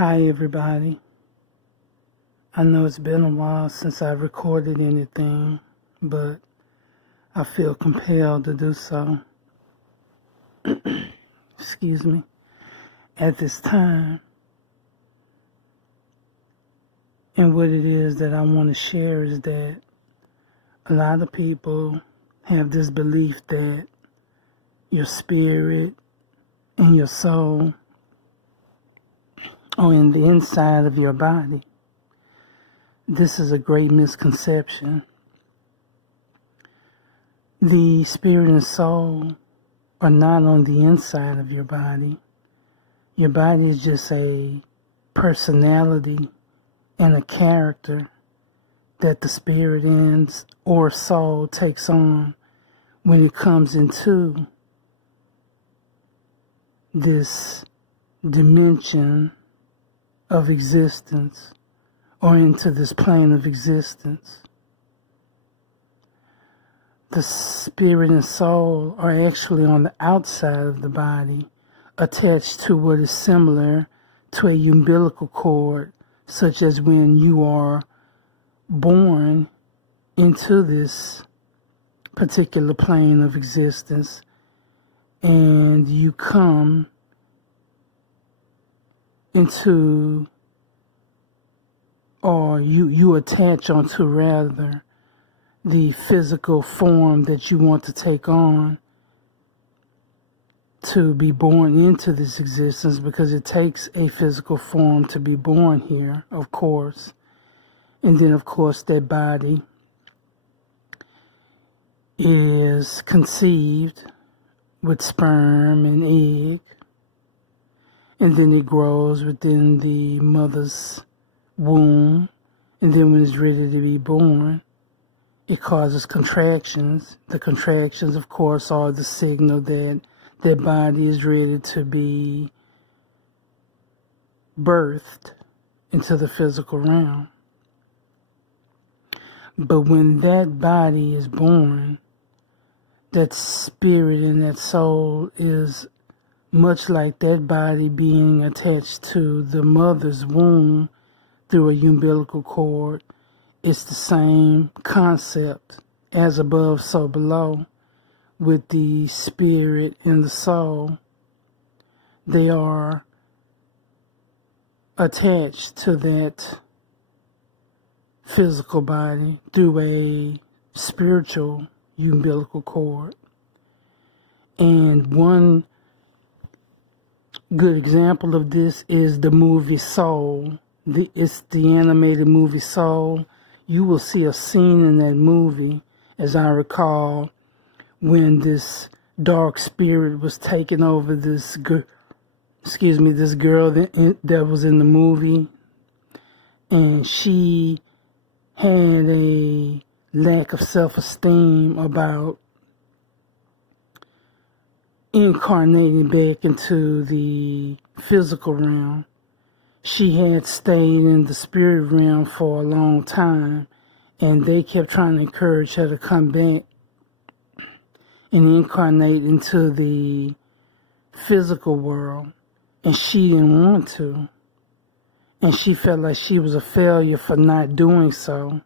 Hi everybody. I know it's been a while since I've recorded anything, but I feel compelled to do so. Excuse me. At this time. And what it is that I want to share is that a lot of people have this belief that your spirit and your soul are in the inside of your body. This is a great misconception. The spirit and soul are not on the inside of your body. Your body is just a personality and a character that the spirit and or soul takes on when it comes into this dimension of existence or into this plane of existence. The spirit and soul are actually on the outside of the body, attached to what is similar to a umbilical cord, such as when you are born into this particular plane of existence and you come into, or you attach onto rather, the physical form that you want to take on to be born into this existence, because it takes a physical form to be born here, of course. And then, of course, that body is conceived with sperm and egg, and then it grows within the mother's womb, and then when it's ready to be born, it causes contractions. The contractions, of course, are the signal that that body is ready to be birthed into the physical realm. But when that body is born, that spirit and that soul is much like that body being attached to the mother's womb through a umbilical cord. It's the same concept, as above, so below, with the spirit and the soul. They are attached to that physical body through a spiritual umbilical cord. And one good example of this is the movie Soul. It's the animated movie Soul. You will see a scene in that movie, as I recall, when this dark spirit was taking over this girl that was in the movie, and she had a lack of self-esteem about incarnating back into the physical realm. She had stayed in the spirit realm for a long time, and they kept trying to encourage her to come back and incarnate into the physical world, and she didn't want to. And she felt like she was a failure for not doing so.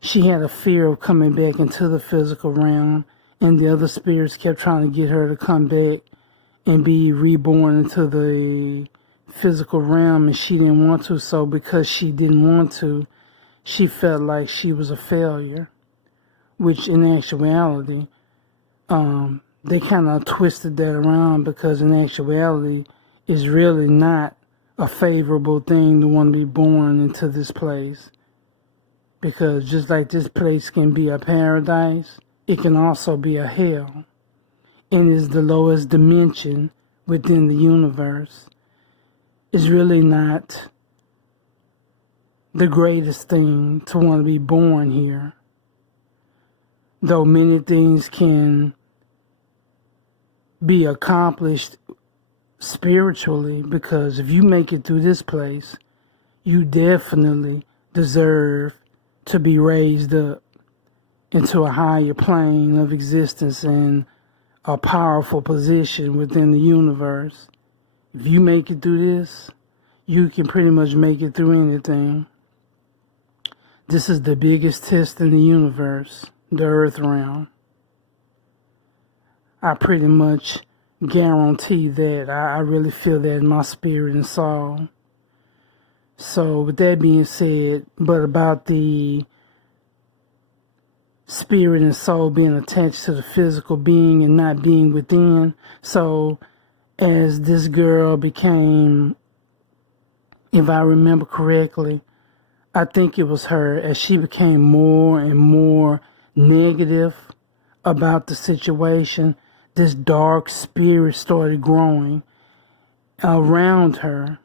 She had a fear of coming back into the physical realm, and the other spirits kept trying to get her to come back and be reborn into the physical realm, and she didn't want to. So because she didn't want to, she felt like she was a failure, which in actuality, they kind of twisted that around, because in actuality, it's really not a favorable thing to want to be born into this place. Because just like this place can be a paradise, it can also be a hell, and is the lowest dimension within the universe. It's really not the greatest thing to want to be born here, though many things can be accomplished spiritually, because if you make it through this place, you definitely deserve to be raised up into a higher plane of existence and a powerful position within the universe. If you make it through this, you can pretty much make it through anything. This is the biggest test in the universe, the earth realm. I pretty much guarantee that. I really feel that in my spirit and soul. So with that being said, but about the spirit and soul being attached to the physical being and not being within. So as this girl became, if I remember correctly, I think it was her, as she became more and more negative about the situation, this dark spirit started growing around her.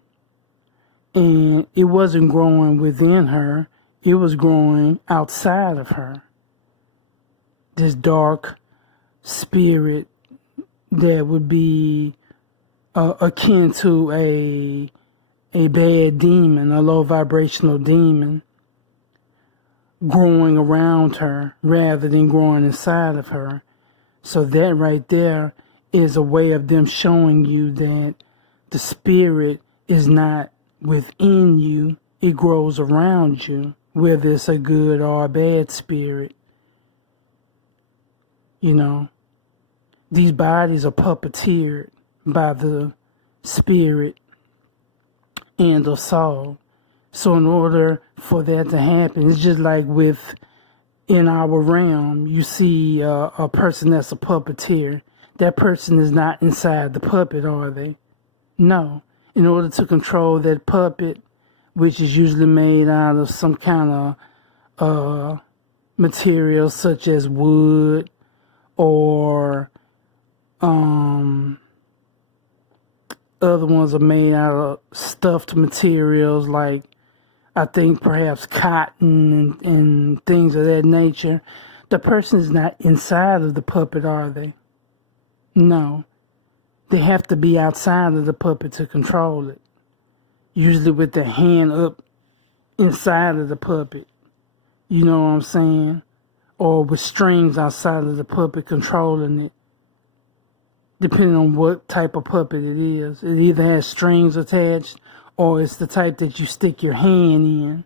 And it wasn't growing within her, it was growing outside of her. This dark spirit that would be akin to a bad demon, a low vibrational demon, growing around her rather than growing inside of her. So that right there is a way of them showing you that the spirit is not within you, it grows around you, whether it's a good or a bad spirit. You know, these bodies are puppeteered by the spirit and the soul. So in order for that to happen, it's just like in our realm, you see a person that's a puppeteer. That person is not inside the puppet, are they? No. In order to control that puppet, which is usually made out of some kind of material such as wood or other ones are made out of stuffed materials like I think perhaps cotton and things of that nature. The person is not inside of the puppet, are they? No. They have to be outside of the puppet to control it. Usually with their hand up inside of the puppet. You know what I'm saying? Or with strings outside of the puppet controlling it. Depending on what type of puppet it is. It either has strings attached or it's the type that you stick your hand in.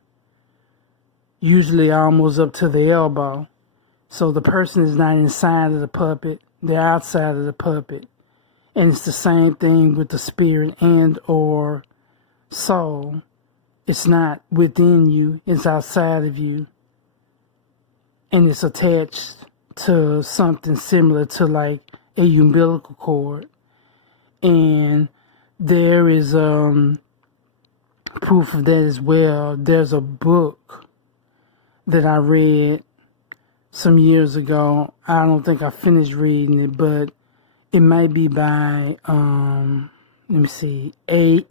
Usually almost up to the elbow. So the person is not inside of the puppet. They're outside of the puppet. And it's the same thing with the spirit and or soul. It's not within you. It's outside of you. And it's attached to something similar to like a umbilical cord. And there is proof of that as well. There's a book that I read some years ago. I don't think I finished reading it, but it might be by, let me see, I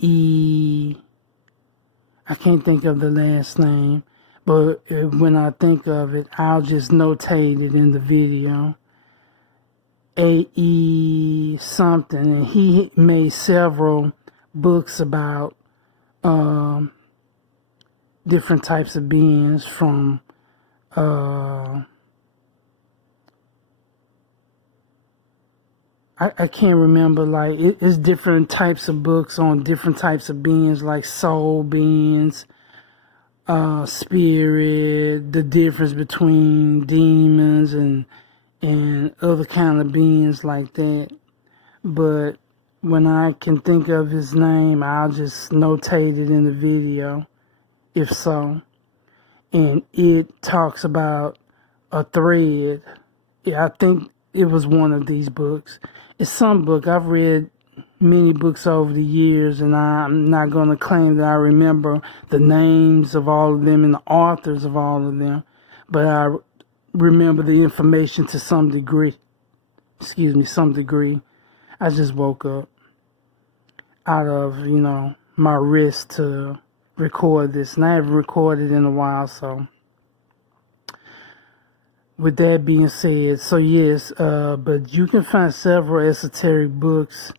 can't think of the last name, but when I think of it, I'll just notate it in the video. A.E. something, and he made several books about different types of beings from I can't remember, like, it's different types of books on different types of beings, like soul beings, spirit, the difference between demons and other kind of beings like that. But when I can think of his name, I'll just notate it in the video, if so. And it talks about a thread. Yeah, I think it was one of these books. It's some book. I've read many books over the years, and I'm not going to claim that I remember the names of all of them and the authors of all of them, but I remember the information to some degree. Some degree. I just woke up out of, my wrist to record this, and I haven't recorded in a while, so with that being said, so yes, but you can find several esoteric books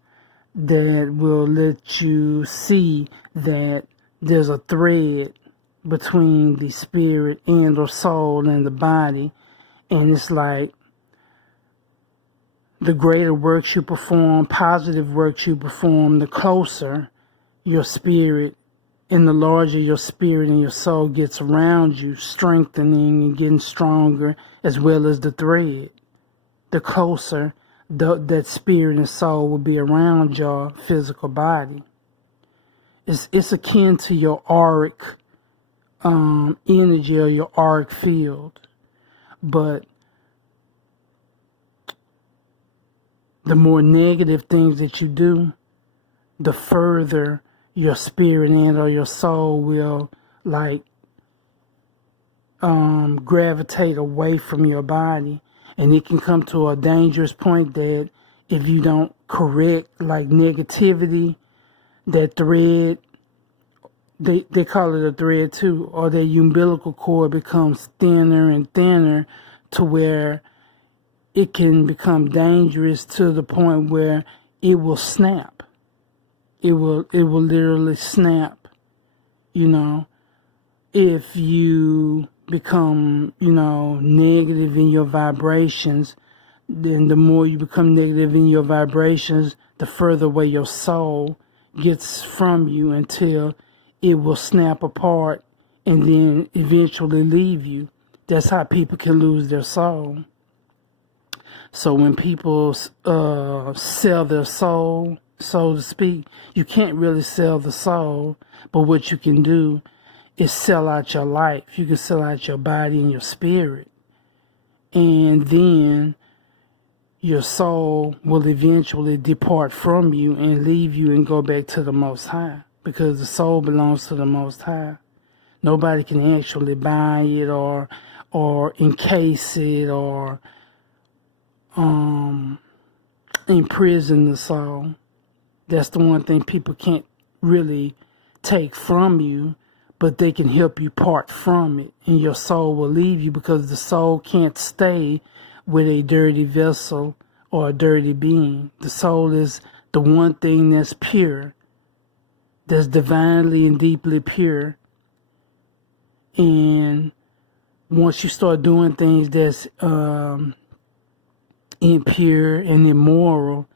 that will let you see that there's a thread between the spirit and or soul and the body. And it's like the greater works you perform, positive works you perform, the closer your spirit And the larger your spirit and your soul gets around you, strengthening and getting stronger, as well as the thread, the closer that spirit and soul will be around your physical body. It's akin to your auric energy or your auric field. But the more negative things that you do, the further your spirit and or your soul will gravitate away from your body. And it can come to a dangerous point that if you don't correct negativity, that thread, they call it a thread too, or that umbilical cord becomes thinner and thinner to where it can become dangerous to the point where it will snap. It will literally snap, if you become, negative in your vibrations. Then the more you become negative in your vibrations, the further away your soul gets from you until it will snap apart and then eventually leave you. That's how people can lose their soul. So when people sell their soul, so to speak, you can't really sell the soul, but what you can do is sell out your life. You can sell out your body and your spirit. And then your soul will eventually depart from you and leave you and go back to the Most High, because the soul belongs to the Most High. Nobody can actually buy it or encase it or imprison the soul. That's the one thing people can't really take from you, but they can help you part from it, and your soul will leave you, because the soul can't stay with a dirty vessel or a dirty being. The soul is the one thing that's pure, that's divinely and deeply pure. And once you start doing things that's impure and immoral,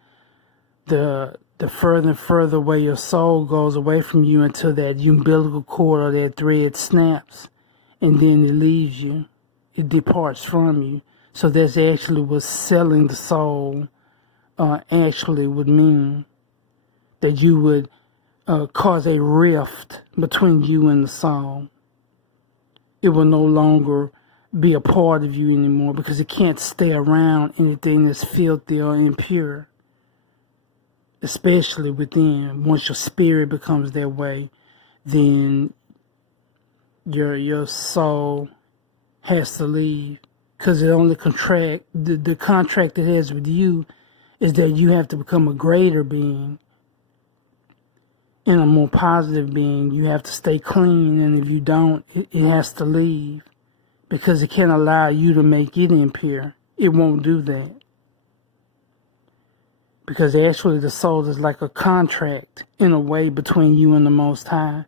the further and further away your soul goes away from you until that umbilical cord or that thread snaps, and then it leaves you. It departs from you. So that's actually what selling the soul actually would mean. That you would cause a rift between you and the soul. It will no longer be a part of you anymore, because it can't stay around anything that's filthy or impure. Especially within. Once your spirit becomes that way, then your soul has to leave, because it only the contract it has with you is that you have to become a greater being and a more positive being. You have to stay clean, and if you don't, it has to leave, because it can't allow you to make it impure. It won't do that. Because actually the soul is like a contract in a way between you and the Most High.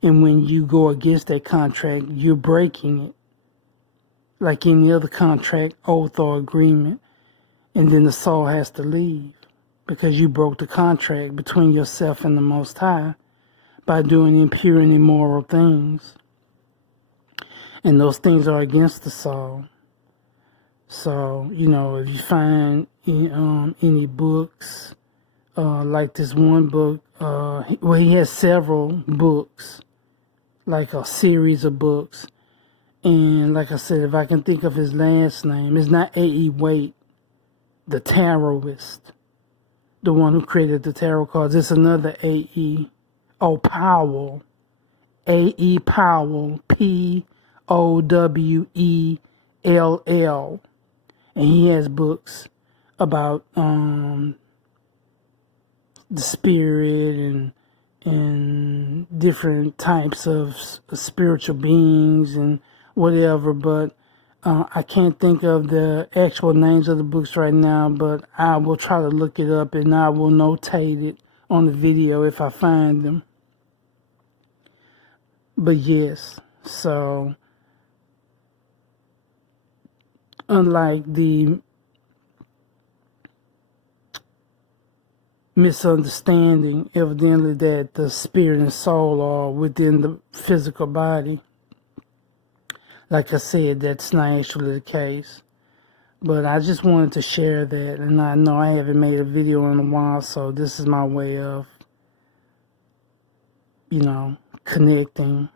And when you go against that contract, you're breaking it. Like any other contract, oath, or agreement. And then the soul has to leave, because you broke the contract between yourself and the Most High by doing impure and immoral things. And those things are against the soul. So, if you find any books, like this one book, he has several books, like a series of books. And like I said, if I can think of his last name, it's not A.E. Waite, the tarotist, the one who created the tarot cards. It's another A.E. Powell, A.E. Powell, Powell. And he has books about the spirit and different types of spiritual beings and whatever. But I can't think of the actual names of the books right now, but I will try to look it up, and I will notate it on the video if I find them. But yes, so unlike the misunderstanding, evidently, that the spirit and soul are within the physical body. Like I said, that's not actually the case. But I just wanted to share that, and I know I haven't made a video in a while, so this is my way of, connecting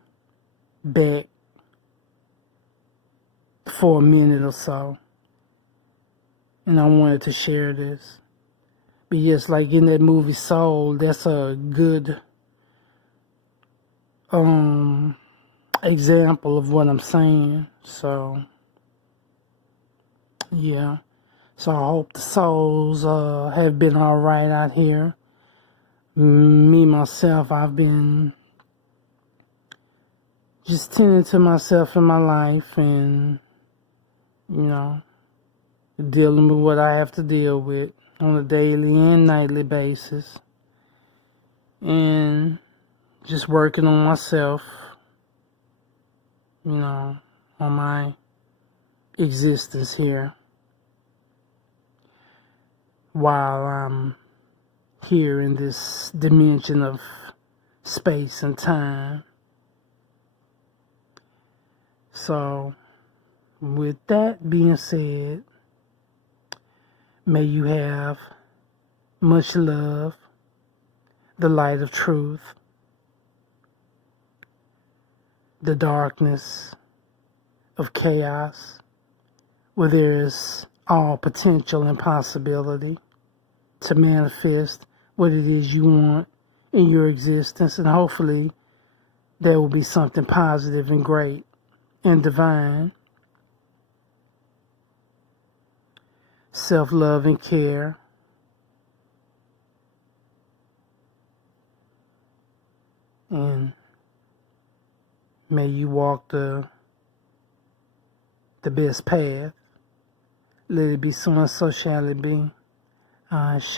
back for a minute or so. And I wanted to share this. But yes, like in that movie Soul, that's a good example of what I'm saying. So yeah. So I hope the souls have been alright out here. Me, myself, I've been just tending to myself in my life and, dealing with what I have to deal with on a daily and nightly basis. And just working on myself, on my existence here while I'm here in this dimension of space and time. So, with that being said, may you have much love, the light of truth, the darkness of chaos, where there is all potential and possibility to manifest what it is you want in your existence, and hopefully there will be something positive and great and divine. Self-love and care. And may you walk the best path. Let it be so and so shall it be. Ashe.